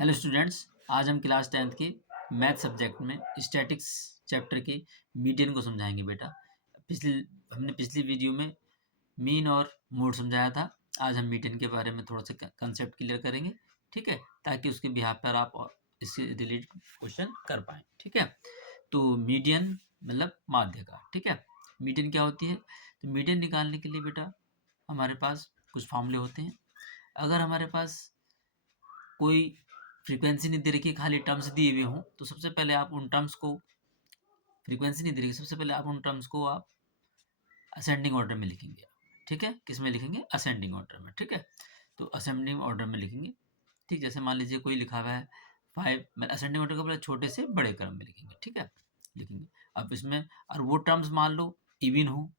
Hello students, आज हम class 10th की मैथ सब्जेक्ट में स्टैटिक्स चैप्टर के मीडियन को समझाएंगे बेटा। हमने पिछली वीडियो में मीन और मोड समझाया था। आज हम मीडियन के बारे में थोड़ा सा कंसेप्ट क्लियर करेंगे, ठीक है, ताकि उसके बिहाफ पर आप और इससे रिलेटेड क्वेश्चन कर पाएँ, ठीक है। तो मीडियन मतलब माध्य का, ठीक है। मीडियन क्या होती है? तो मीडियन निकालने के लिए बेटा हमारे पास कुछ फॉर्मूले होते हैं। अगर हमारे पास कोई फ्रीक्वेंसी नहीं दे रखी, खाली टर्म्स दिए हुए हों, तो सबसे पहले आप उन टर्म्स को, फ्रीक्वेंसी नहीं दे रखी, सबसे पहले आप उन टर्म्स को आप असेंडिंग ऑर्डर में लिखेंगे, ठीक है। किस में लिखेंगे? असेंडिंग ऑर्डर में, ठीक है। तो असेंडिंग ऑर्डर में लिखेंगे, ठीक। जैसे मान लीजिए कोई लिखा हुआ है 5, मैं असेंडिंग ऑर्डर का पहले छोटे से बड़े क्रम में लिखेंगे, ठीक है, लिखेंगे। अब इसमें और वो टर्म्स मान लो इवन हो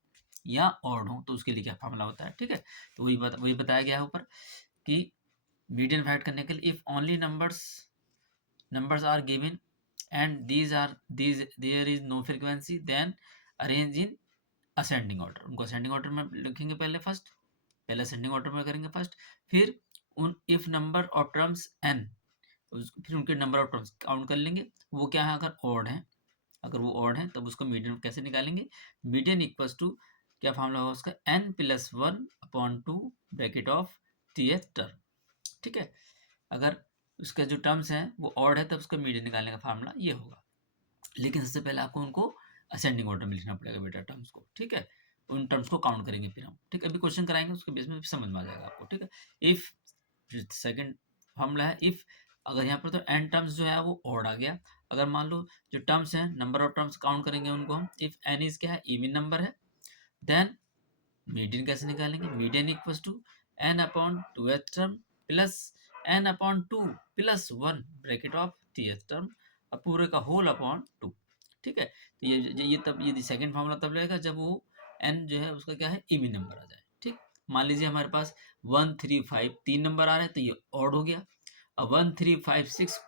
या ऑड हो, तो उसके लिए क्या फॉर्मूला होता है, ठीक है। तो वही बताया गया है ऊपर कि मीडियन फाइंड करने के लिए if only numbers are given and these there is no frequency, then arrange in ascending order। उनको ascending order में लिखेंगे, पहले ascending order में करेंगे फर्स्ट, फिर उन if number of terms n, फिर उनके नंबर ऑफ टर्म्स काउंट कर लेंगे, वो क्या है, अगर ऑड है, अगर वो ऑड है तब उसको मीडियन कैसे निकालेंगे? मीडियन इक्वल्स टू क्या फॉर्मूला होगा उसका, n+1/2 bracket of th term, ठीक है। अगर उसके जो टर्म्स हैं वो ऑड है तब उसका मीडियन निकालने का फार्मूला ये होगा। लेकिन सबसे पहले आपको उनको असेंडिंग ऑर्डर में लिखना पड़ेगा बेटा टर्म्स को, ठीक है। उन टर्म्स को काउंट करेंगे फिर हम, ठीक है। अभी क्वेश्चन कराएंगे उसके बेस में समझ में आ जाएगा आपको, ठीक है। इफ सेकंड फार्मूला है इफ, अगर यहाँ पर तो एन टर्म्स जो है वो ऑड आ गया, अगर मान लो जो टर्म्स हैं नंबर ऑफ टर्म्स काउंट करेंगे उनको हम, इफ एन इज क्या है, इवन नंबर है, देन मीडियन कैसे निकालेंगे? Median equals to N upon two th term plus N upon two plus one bracket of T th term, अब पूरे का होल अपॉन टू, ठीक है। तो ये तब ये सेकंड फार्मूला तब लगेगा जब वो एन जो है उसका क्या है, इवन नंबर आ जाए, ठीक। मान लीजिए हमारे पास 1 3 5 तीन नंबर आ रहे हैं तो ये ऑड हो गया। अब 1 3 5 6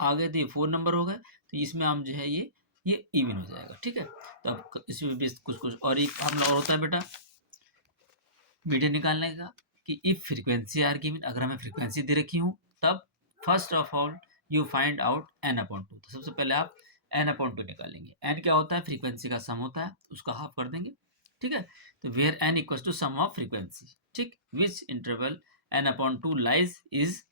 आ गए तो ये 4 नंबर हो गए, तो इसमें हम जो है ये इवन हो जाएगा, ठीक है। तो अब इसमें भी कुछ कुछ और एक फार्मूला और होता है बेटा मीडियन निकालने का, कि इफ फ्रीक्वेंसी आर गिवन, अगर हमें फ्रीक्वेंसी दे रखी हूँ तब first of all you find out N upon two. तो सबसे पहले आप एन अपॉन टू निकालेंगे। एन क्या होता है? फ्रीक्वेंसी का सम होता है, उसका हाफ कर देंगे, ठीक है। तो where N equals to sum of frequency, ठीक, which interval N upon two lies is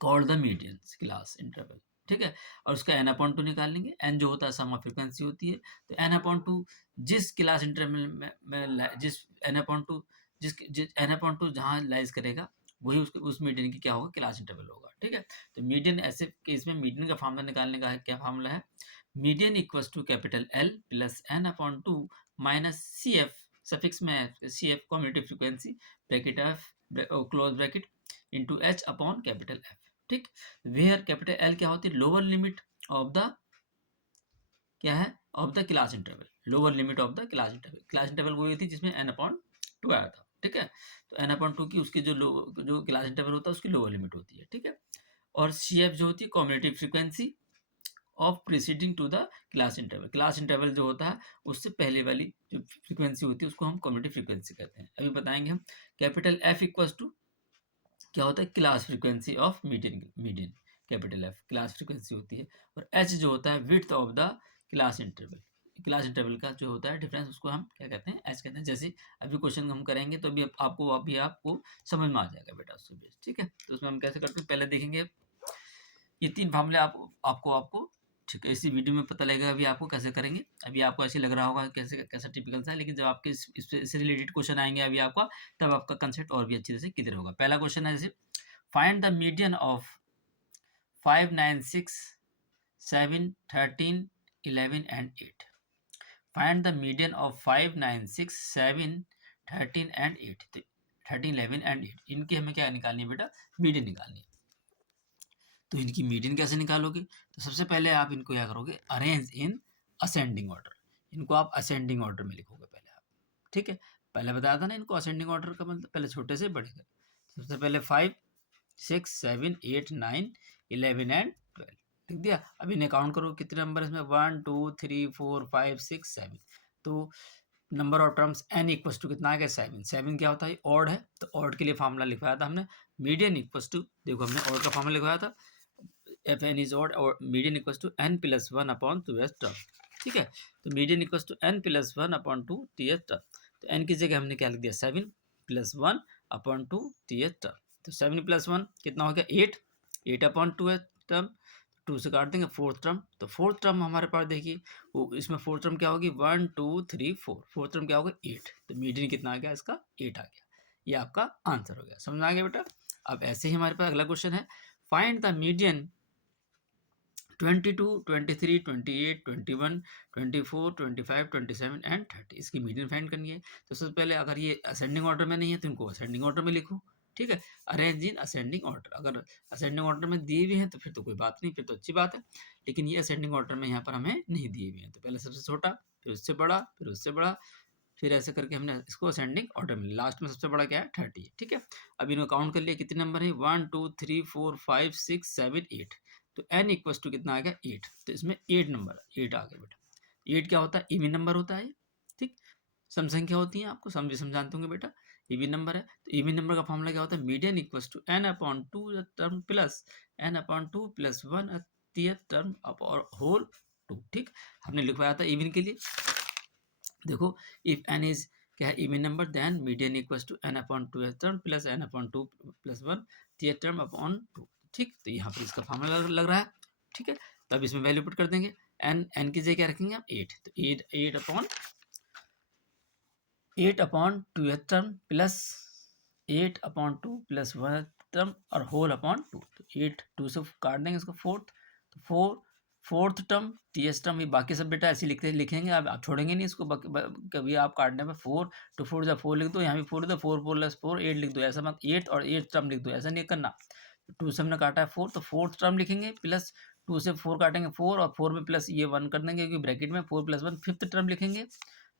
called the median class interval, ठीक है। और उसका एन अपॉन टू निकाल लेंगे। एन जो होता है सम ऑफ फ्रीक्वेंसी होती है, तो एन अपॉन टू जिस क्लास इंटरवल में जिस एन अपॉन टू जिस एन अपॉन टू जहाँ लाइज करेगा वही उस मीडियन की क्या होगा, क्लास इंटरवल होगा, ठीक है। तो मीडियन ऐसे केस में मीडियन का फार्मूला निकालने का है, क्या फार्मूला है? Median equals to capital L plus N upon two minus C F, suffix में C F community frequency, bracket F close bracket into H upon capital F, ठीक। वेयर कैपिटल एल क्या होती है? लोअर लिमिट ऑफ द, क्या है, of the class interval, lower limit of the class interval. Class interval वही थी जिसमें N upon to आया था, ठीक है। तो एन अपॉन टू की उसकी जो क्लास इंटरवल होता है उसकी लोअर लिमिट होती है, ठीक है। और सी एफ जो होती है cumulative frequency of preceding to the class interval. Class interval जो होता है उससे पहले वाली जो फ्रीक्वेंसी होती है उसको हम कम्युनिटी फ्रीक्वेंसी कहते हैं। अभी बताएंगे हम। कैपिटल एफ इक्वल्स टू क्या होता है? Class frequency of median capital F class frequency होती है। और एच जो होता है width of the class interval, class interval का जो होता है डिफरेंस, उसको हम क्या कहते हैं? एच कहते हैं। जैसे अभी क्वेश्चन हम करेंगे तो अभी आपको समझ में आ जाएगा बेटा उससे बेस, ठीक है। तो उसमें हम कैसे करते हैं, पहले देखेंगे ये तीन फार्मूले आपको ठीक है इसी वीडियो में पता लगेगा अभी आपको कैसे करेंगे। अभी आपको ऐसे लग रहा होगा कैसे कैसा टिपिकल सा है, लेकिन जब आपके इससे रिलेटेड क्वेश्चन आएंगे अभी आपका, तब आपका कंसेप्ट और भी अच्छी तरह से क्लियर होगा। पहला क्वेश्चन है जैसे find the median of 5 9 6 7 13 11 and 8। Find the median of 5 9 6 7 13 and 8। 13 11 and 8 इनकी हमें क्या निकालनी है बेटा? मीडियन निकालनी है। तो इनकी मीडियन कैसे निकालोगे? तो सबसे पहले आप इनको क्या करोगे, अरेंज इन असेंडिंग ऑर्डर। इनको आप असेंडिंग ऑर्डर में लिखोगे पहले आप, ठीक है। पहले बताया था ना इनको असेंडिंग ऑर्डर का मतलब पहले छोटे से बड़े का। सबसे पहले 5 6 7 8 9 11 एंड 12 लिख दिया। अब इन्हें काउंट करो कितने नंबर इसमें, 1 2 3 4 5 6 7। तो number of terms N equals to कितना आ गया? 7। 7 क्या होता है? ऑड है, तो ऑड के लिए फार्मूला लिखवाया था हमने, मीडियन इक्वल्स टू, देखो हमने ऑड का फार्मूला लिखवाया था, एफ एन इज ऑड और median equals to N plus one upon two th term, ठीक है। तो median equals to N plus one upon two T th term, तो एन की जगह हमने क्या लिख दिया 7 plus one upon two T th term, तो 7 प्लस वन कितना हो गया 8, 8 upon two th term, two से काट देंगे फोर्थ टर्म, तो फोर्थ टर्म हमारे पास देखिए वो इसमें फोर्थ टर्म क्या होगी 1 2 3 4, फोर्थ टर्म क्या होगा 8, तो मीडियन कितना आ गया इसका 8 आ गया, ये आपका आंसर हो गया। समझ में आ गया बेटा। अब ऐसे ही हमारे पास अगला क्वेश्चन है, फाइंड द मीडियन 22 23 28 21 24 25 27 एंड 30, इसकी मीडियन फाइंड करनी है। तो सबसे पहले अगर ये असेंडिंग ऑर्डर में नहीं है तो इनको असेंडिंग ऑर्डर में लिखो, ठीक है, अरेंज इन असेंडिंग ऑर्डर। अगर असेंडिंग ऑर्डर में दिए हुए हैं तो फिर तो कोई बात नहीं, फिर तो अच्छी बात है, लेकिन ये असेंडिंग ऑर्डर में यहाँ पर हमें नहीं दिए हुए हैं, तो पहले सबसे छोटा, फिर उससे बड़ा, फिर उससे बड़ा, फिर ऐसे करके हमने इसको असेंडिंग ऑर्डर में, लास्ट में सबसे बड़ा क्या है 30, ठीक है। अब इनको काउंट कर लिया कितने नंबर है 1 2 3 4 5 6 7 8, तो n इक्वल्स टू कितना आ गया 8, तो इसमें 8 नंबर 8 आ गया बेटा। 8 क्या होता है इवन नंबर होता है, ठीक, सम संख्या होती है, आपको सम भी समझाते होंगे बेटा, इवन नंबर है, तो इवन नंबर का फॉर्मूला क्या होता है median equals to n upon 2 term plus n upon 2 plus 1 term और होल 2, ठीक। हमने लिखवाया था इवन के लिए, देखो इफ n इज क्या है even number then median equals to n upon 2 term plus n upon 2 plus 1 term upon 2, ठीक। तो यहाँ पर इसका फॉर्मूला लग रहा है, ठीक है। तब इसमें वैल्यू पुट कर देंगे, n की जगह क्या रखेंगे आप 8, तो 8 upon 2 term plus 8 upon 2 plus 1 term और होल अपॉन 2, तो 8 2 से काट देंगे इसको फोर्थ, तो 4 fourth term T th term, ये बाकी सब बेटा ऐसे लिखेंगे, आप छोड़ेंगे नहीं इसको, कभी आप काटने में 4 टू 4 जा 4 लिख दो, यहाँ भी 4 लिख दो, 4 4 प्लस 4 8 लिख दो, ऐसा मत 8 और 8 टर्म लिख दो, ऐसा नहीं करना। 2 से हमने काटा है 4, तो फोर्थ टर्म लिखेंगे प्लस 2 से 4 काटेंगे 4 और 4 में प्लस ये 1 कर देंगे क्योंकि ब्रैकेट में 4 प्लस 1 फिफ्थ टर्म लिखेंगे,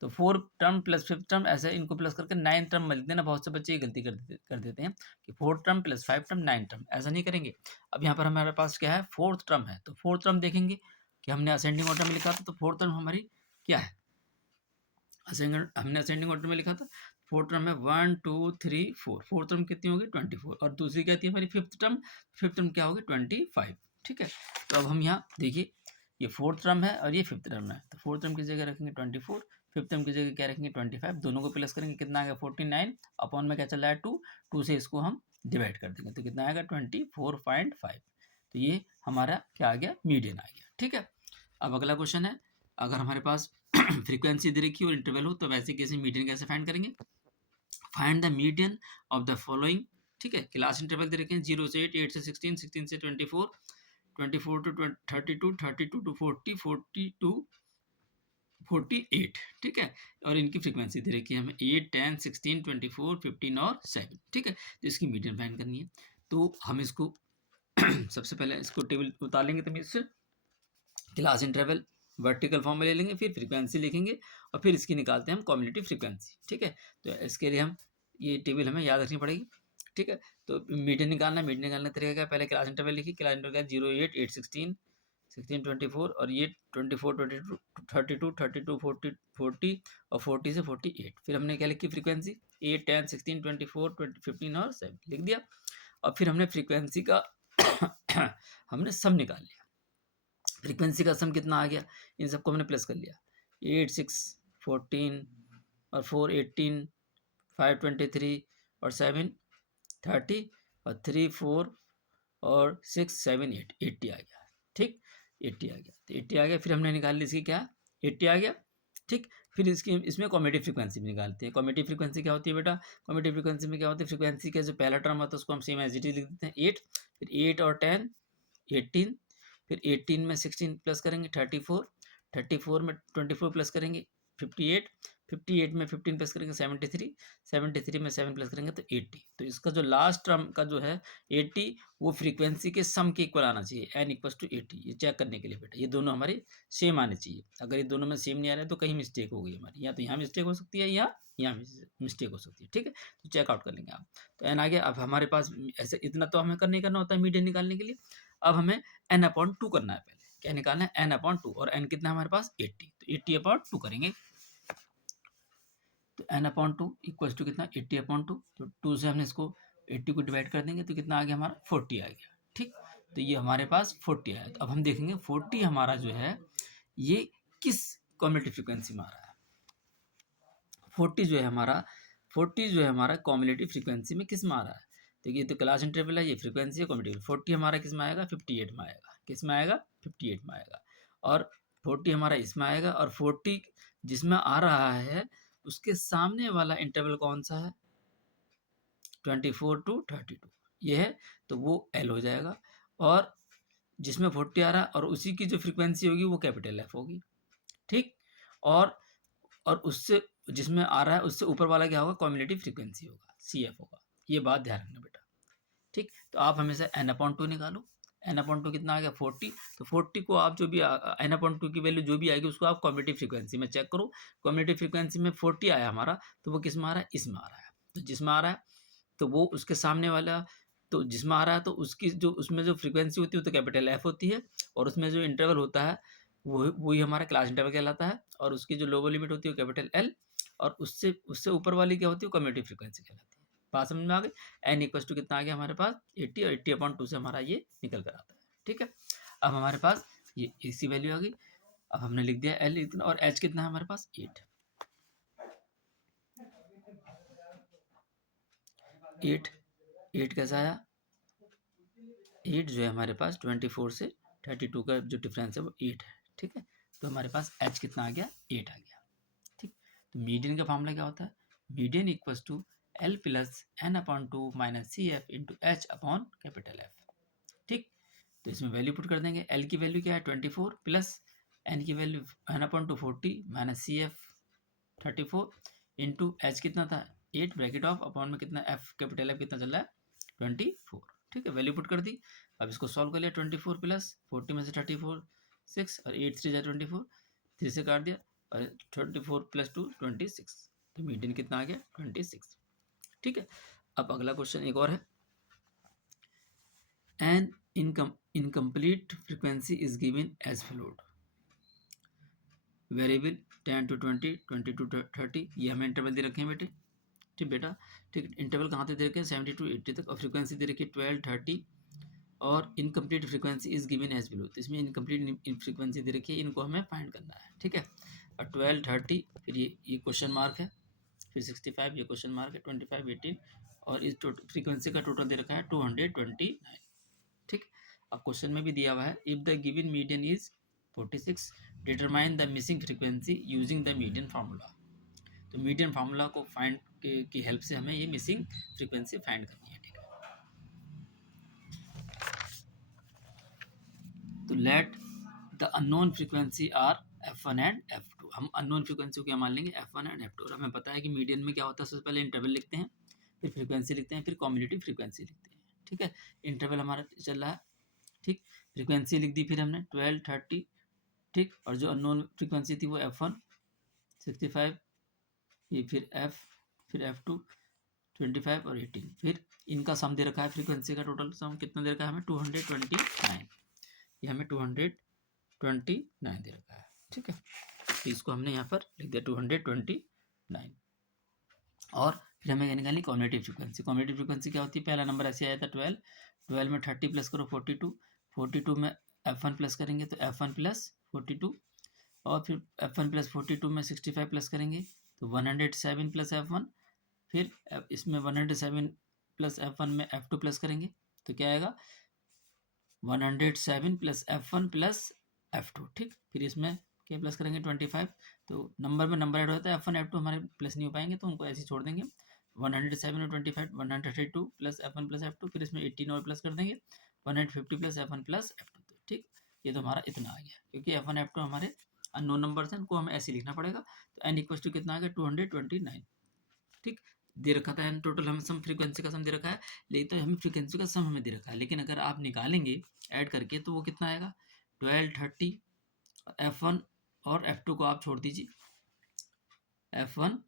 तो 4 टर्म प्लस फिफ्थ टर्म ऐसे इनको प्लस करके 9 टर्म लिख देना। बहुत से बच्चे ये गलती कर देते हैं कि 4 टर्म प्लस 5 टर्म 9 टर्म, ऐसा नहीं करेंगे। अब यहाँ पर हमारे पास क्या है फोर्थ टर्म है, तो फोर्थ टर्म देखेंगे कि हमने असेंडिंग ऑर्डर में लिखा था, तो फोर्थ टर्म हमारी क्या है हमने असेंडिंग ऑर्डर में लिखा था, फोर्थ टर्म है 1 2 3 4, फोर्थ टर्म कितनी होगी 24, और दूसरी क्या थी हमारी फिफ्थ टर्म क्या होगी 25, ठीक है। तो अब हम यहाँ देखिए ये फोर्थ टर्म है और ये फिफ्थ टर्म है, तो फोर्थ टर्म की जगह रखेंगे 24, फिफ्थ टर्म की जगह क्या रखेंगे 25, दोनों को प्लस करेंगे कितना आ गया 49 अपॉन में क्या चल रहा है 2 से इसको हम डिवाइड कर देंगे, तो कितना आएगा 24.5, तो ये हमारा क्या आ गया मीडियन आ गया, ठीक है। अब अगला क्वेश्चन है, अगर हमारे पास फ्रीक्वेंसी दे रखी हो और इंटरवल हो तो वैसे कैसे मीडियन कैसे फाइंड करेंगे, find the median of the following, ठीक है। क्लास इंटरवल दे रखे हैं 0 से 8, 8 से 16, 16 से 24, 24 टू 32, 32 टू 40, 40 टू 48, ठीक है। और इनकी फ्रीक्वेंसी दे रखी है हमें 8 10 16 24 15 और 7, ठीक है। तो इसकी मीडियन फाइंड करनी है, तो हम इसको सबसे पहले इसको टेबल उतार लेंगे, तो इससे क्लास इंटरवल वर्टिकल फॉर्म में ले लेंगे, फिर फ्रीक्वेंसी लिखेंगे और फिर इसकी निकालते हैं हम कम्युलेटिव फ्रीक्वेंसी, ठीक है। तो इसके लिए हम ये टेबल हमें याद रखनी पड़ेगी, ठीक है। तो मीडियन निकालना का तरीका क्या, पहले क्लास इंटरवल लिखिए, क्लास इंटरवल 0 8 8 16 16 24 और ये 24 22 32 32 40 40 और 40 से 48, फिर हमने क्या लिखी फ्रीक्वेंसी 8 10 16 24 15 और 7 लिख दिया, और फिर हमने फ्रीक्वेंसी का हमने सम निकाल लिया, फ्रीक्वेंसी का सम कितना आ गया, इन सबको हमने प्लस कर लिया, 8 6 14 और 4 18, 5 23 और 7 30 और 3 4 और 6 7 8 80 आ गया, ठीक 80 आ गया, तो 80 आ गया, फिर हमने निकाल ली इसकी क्या 80 आ गया, ठीक। फिर इसकी इसमें कॉमेटिव फ्रीक्वेंसी भी निकालते हैं, कॉमेटिव फ्रीक्वेंसी क्या होती है बेटा, कॉमेटिव फ्रीक्वेंसी में क्या होती है, फ्रीक्वेंसी का जो पहला टर्म होता है उसको हम सेम एज इट इज लिख देते हैं 8, फिर 8 और 10 18, फिर 18 में 16 प्लस करेंगे 34, 34 में 24 प्लस करेंगे 58, 58 में 15 प्लस करेंगे 73, 73 में 7 प्लस करेंगे तो 80, तो इसका जो लास्ट टर्म का जो है 80 वो फ्रीक्वेंसी के सम के इक्वल आना चाहिए, n इक्वल्स टू 80, ये चेक करने के लिए बेटा ये दोनों हमारे सेम आने चाहिए, अगर ये दोनों में सेम नहीं आ रहे तो कहीं मिस्टेक हो गई हमारी, या तो यहाँ मिस्टेक हो सकती है या यहाँ मिस्टेक हो सकती है, ठीक है। तो चेकआउट कर लेंगे आप, तो n आ गया। अब हमारे पास ऐसे इतना तो हमें करने करना होता है मीडियन निकालने के लिए, अब हमें n अपॉन 2 करना है, पहले क्या निकालना है n अपॉन 2, और n कितना हमारे पास 80, तो 80 अपॉन 2 करेंगे, तो n अपॉन 2 इक्वल्स टू कितना 80 अपॉन 2, तो 2 से हमने इसको 80 को डिवाइड कर देंगे तो कितना आ गया हमारा 40 आ गया, ठीक। तो ये हमारे पास 40 आया। तो अब हम देखेंगे 40 हमारा जो है ये किस कम्युलेटिव फ्रीक्वेंसी में आ रहा है। 40 जो है हमारा कम्युलेटिव फ्रीक्वेंसी में किस में आ रहा है। देखिए तो क्लास इंटरवल है, ये फ्रीक्वेंसी है कम्युलेटिव। 40 हमारा किस में आएगा, 58 में आएगा। किस में आएगा, 58 में आएगा। और 40 हमारा इसमें आएगा, और 40 जिसमें आ रहा है उसके सामने वाला इंटरवल कौन सा है, 24 to 32 ये है, तो वो एल हो जाएगा। और जिसमें 40 आ रहा है और उसी की जो फ्रीक्वेंसी होगी वो कैपिटल एफ होगी, ठीक। और उससे जिसमें आ रहा है उससे ऊपर वाला क्या होगा, कम्युलेटिव फ्रीक्वेंसी होगा, सी एफ होगा। ये बात ध्यान रखना बेटा, ठीक। तो आप हमेशा n/2 निकालो। n/2 कितना आ गया, 40। तो 40 को आप जो भी n/2 की वैल्यू जो भी आएगी उसको आप कम्युलेटिव फ्रीक्वेंसी में चेक करो। कम्युलेटिव फ्रीक्वेंसी में 40 आया हमारा, तो वो किस में आ रहा है, इसमें आ रहा है। तो जिसमें आ रहा है तो वो उसके सामने वाला, तो जिसमें आ रहा है तो उसकी जो उसमें जो फ्रीक्वेंसी होती है वो तो कैपिटल एफ होती है, और उसमें जो इंटरवल होता है वो वही हमारा क्लास इंटरवल कहलाता है, और उसकी जो लोअर लिमिट होती है वो कैपिटल एल, और उससे उससे ऊपर वाली क्या होती है, कम्युलेटिव फ्रीक्वेंसी कहलाती है। बात समझ में आ गई। एन इक्वल टू कितना आ गया हमारे पास, 80, और 80/2 से हमारा ये निकल कर आता है, ठीक है। अब हमारे पास ये इसी वैल्यू आ गई। अब हमने लिख दिया एल इतना, और एच कितना है हमारे पास, 8। 8 कैसा आया, 8 जो है हमारे पास 24 से 32 का जो डिफरेंस है वो 8 है, ठीक है। तो हमारे पास h कितना आ गया, 8 आ गया, ठीक। तो मीडियन का फार्मूला क्या होता है, median equals to L plus n/2 minus C F into H upon capital F, ठीक। तो इसमें वैल्यू पुट कर देंगे। L की वैल्यू क्या है, 24 प्लस n की value n/2 40 minus C F 34 into H कितना था, 8 ब्रैकेट ऑफ अपॉन में कितना एफ कैपिटल एफ कितना चल रहा है, 24, ठीक है। वैल्यू पुट कर दी। अब इसको सॉल्व कर लिया, 24 प्लस 40 में से 34 6, और 8 3 24, 3 से काट दिया, और 24 प्लस 2 26, तो मीडियन कितना आ गया, 26, ठीक है। अब अगला क्वेश्चन एक और है, an incomplete frequency is given as followed, variable 10 to 20, 20 to 30, ये हमें इंटरवल दे रखे हैं बेटे, ठीक बेटा, ठीक। इंटरवल कहाँ तक दे रखे हैं, 70 to 80 तक, और फ्रीक्वेंसी दे रखी है 12 30, और incomplete frequency is given as below. तो इसमें इनकम्प्लीट फ्रीक्वेंसी दे रखी है, इनको हमें फाइंड करना है, ठीक है। और 12 30, फिर ये क्वेश्चन मार्क है, फिर 65 ये क्वेश्चन मार्क है, 25 18, और इस फ्रीक्वेंसी का टोटल दे रखा है 229, ठीक। अब क्वेश्चन में भी दिया हुआ है, if the given median is 46, determine the missing frequency using the median formula. तो मीडियन फार्मूला को फाइंड की हेल्प से हमें ये मिसिंग फ्रीक्वेंसी फाइंड करनी है, ठीक है। तो let the unknown frequency are f1 and f2। हम अननोन फ्रीक्वेंसी को क्या मान लेंगे, f1 एंड f2। और हमें पता है कि मीडियन में क्या होता है, सबसे पहले इंटरवल लिखते हैं, फिर फ्रीक्वेंसी लिखते हैं, फिर कम्युलेटिव फ्रीक्वेंसी लिखते हैं, ठीक है। इंटरवल हमारा चल रहा है, ठीक। फ्रीक्वेंसी लिख दी फिर हमने 12 30, ठीक। और जो अननोन फ्रीक्वेंसी थी वो f1 65, ये फिर f2 25 और 18, फिर इनका सम दे रखा है, फ्रीक्वेंसी का टोटल सम कितना दे रखा है हमें, 229, ये हमें 229 दे रखा है, ठीक है। तो इसको हमने यहाँ पर लिख दिया 229, और फिर हमें निकालनी कम्युलेटिव फ्रीक्वेंसी। कम्युलेटिव फ्रीक्वेंसी क्या होती है, पहला नंबर ऐसे आया था 12, 12 में 30 प्लस करो 42, 42 में f1 प्लस करेंगे तो f1 प्लस 42, और फिर f1 प्लस 42 में 65 प्लस करेंगे तो 107 प्लस f1, फिर इसमें 107 प्लस f1 में f2 प्लस करेंगे तो क्या आएगा, 107 प्लस f1 प्लस f2, ठीक। फिर इसमें क्या प्लस करेंगे 25, तो नंबर में नंबर ऐड होता है, f1 f2 हमारे प्लस नहीं हो पाएंगे तो उनको ऐसे ही छोड़ देंगे। 107 और 25 132 प्लस f1 प्लस f2, फिर इसमें 18 और प्लस कर देंगे 150 प्लस f1 प्लस f2, ठीक। ये तो हमारा इतना आ गया, क्योंकि f1 f2 हमारे अननोन नंबर्स हैं, इनको हमें ऐसे लिखना पड़ेगा। तो n इक्वल टू कितना आ गया, 229, ठीक। दे रखा था एन टोटल, हमें सम फ्रीक्वेंसी का सम दे रखा है, लेकिन तो हमें फ्रीक्वेंसी का सम हमें दे रखा है, लेकिन अगर आप निकालेंगे ऐड करके तो वो कितना आएगा, 12 30, f1 और f2 को आप छोड़ दीजिए, f1,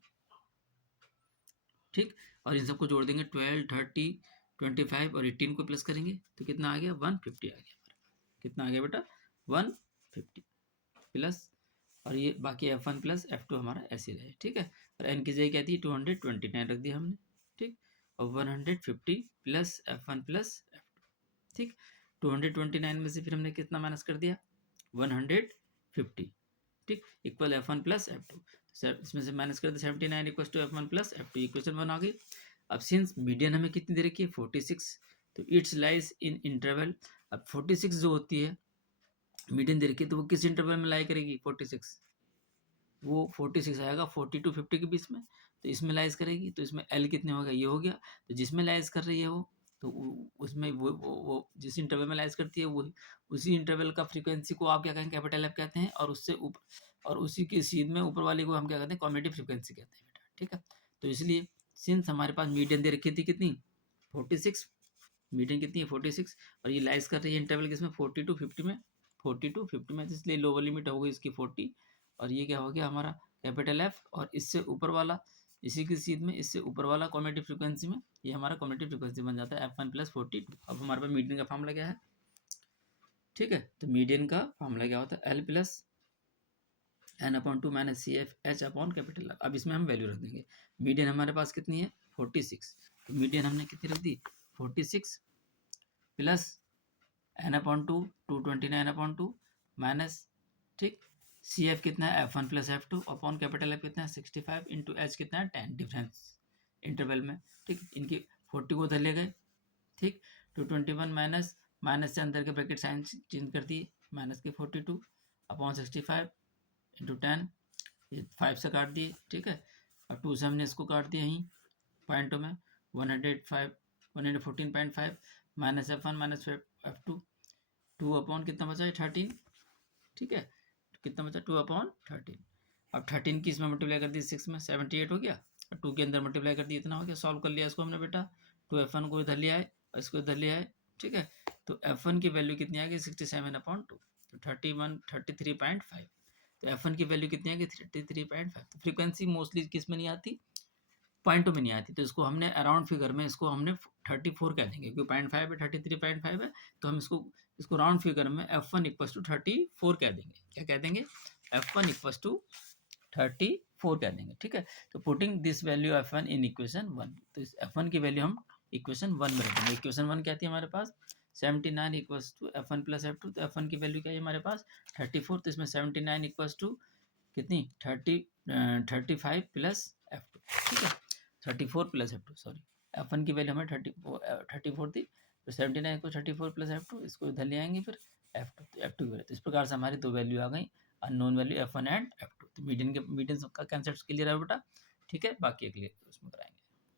ठीक। और इन सबको जोड़ देंगे 12 30 25 और 18 को प्लस करेंगे तो कितना आ गया, 150 आ गया हमारे पास। कितना आ गया बेटा, 150 प्लस, और ये बाकी f1 प्लस f2 हमारा ऐसे रहे, ठीक है। और n की जगह क्या थी, 229 रख दिया हमने, ठीक। और 150 प्लस f1 प्लस f2, ठीक। 229 में से फिर हमने कितना माइनस कर दिया 150, ठीक, इक्वल F1 प्लस F2, इसमें से माइनस कर दिया 79 equal to F1 plus F2, equation 1 आ गई। अब सिंस मीडियन हमें कितनी दे रखी है 46, तो इट्स लाइज इन इंटरवल। अब 46 जो होती है मीडियन दे रखी है तो वो किस इंटरवल में लाई करेगी 46, वो 46 आएगा 40 to 50 के बीच में, तो इसमें लाइज करेगी। तो इसमें एल कितने हो गया ये हो गया, तो जिसमें लाइज कर रही है वो, तो उसमें वो जिस इंटरवल में लाइज करती है वो उसी इंटरवल का फ्रीक्वेंसी को आप क्या कहेंगे कैपिटल एफ कहते हैं, और उससे ऊपर और उसी की सीध में ऊपर वाले को हम क्या कहते हैं कम्यूटेटिव फ्रीक्वेंसी कहते हैं बेटा, ठीक है। तो इसलिए सिंस हमारे पास मीडियन दे रखी थी कितनी 46, मीडियन कितनी है 46, और ये लाइज कर रही है इंटरवल किसमें 40 to 50 में, 40 to 50 में, इसलिए लोअर लिमिट हो गई इसकी 40, और ये क्या हो गया हमारा कैपिटल एफ, और इससे ऊपर वाला इसी की सीध में इससे ऊपर वाला कम्यूटेटिव फ्रीक्वेंसी में ये हमारा कम्यूटेटिव फ्रीक्वेंसी बन जाता है F1 प्लस 42। अब हमारे पास मीडियन का फार्मूला क्या है, ठीक है, तो मीडियन का फार्मूला क्या होता है L plus N/2 minus CF/H capital. अब इसमें हम वैल्यू रख देंगे। मीडियन हमारे पास कितनी है 46, तो मीडियन हमने कितनी रख दी 46 प्लस N/2 229/2 माइनस, ठीक, CF कितना है F1 plus F2 upon capital F कितना है 65 इंटू H कितना है 10 डिफरेंस इंटरवल में, ठीक, इनकी 40 को उधर ले गए, ठीक, 221 माइनस माइनस से अंदर के ब्रैकेट साइन चेंज कर दिए, माइनस के 42 अपॉन 65 इंटू 10, ये 5 से काट दिए, ठीक है, और 2 से हमने इसको काट दिया यहीं पॉइंटों में 114.5 minus F1 minus F2, 2 upon कितना बचा है 13, ठीक है, कितना बचा 2/13। अब 13 की इसमें मल्टीप्लाई कर दी 6 में 78 हो गया, और 2 के अंदर मल्टीप्लाई कर दी इतना हो गया, सॉल्व कर लिया इसको हमने बेटा, 2F1 को इधर लिया है और इसको इधर लिया है, ठीक है, तो F1 की वैल्यू कितनी आ गई 67/2, तो 33.5, तो F1 की वैल्यू कितनी आ गई 33.5। तो फ्रीक्वेंसी मोस्टली किस में नहीं आती पॉइंटों में नहीं आती, तो इसको हमने अराउंड फिगर में इसको हमने 34 कह देंगे, क्योंकि 0.5 है 33.5 है, तो हम इसको राउंड फिगर में F1 इक्वस टू 34 कह देंगे। क्या कह देंगे F1 इक्वस टू 34 कह देंगे, ठीक है। तो putting this value F1 in equation 1, तो इस F1 की वैल्यू हम इक्वेशन 1 में रखेंगे। इक्वेशन 1 क्या थी हमारे पास 79 equals to F1 plus F2, तो F1 की वैल्यू क्या है हमारे पास 34, तो इसमें 79 इक्वस टू कितनी 35 प्लस F2, ठीक है, 34 प्लस F2, सॉरी F1 की वैल्यू हमें 34 थी, तो 79 को 34 प्लस F2, इसको इधर ले आएंगे फिर F2, तो F2 की वैल्यू, तो इस प्रकार से हमारी दो वैल्यू आ गई unknown value F1 and F2। तो मीडियन का कंसेप्ट क्लियर है बेटा, ठीक है, बाकी अगले उसमें कराएंगे।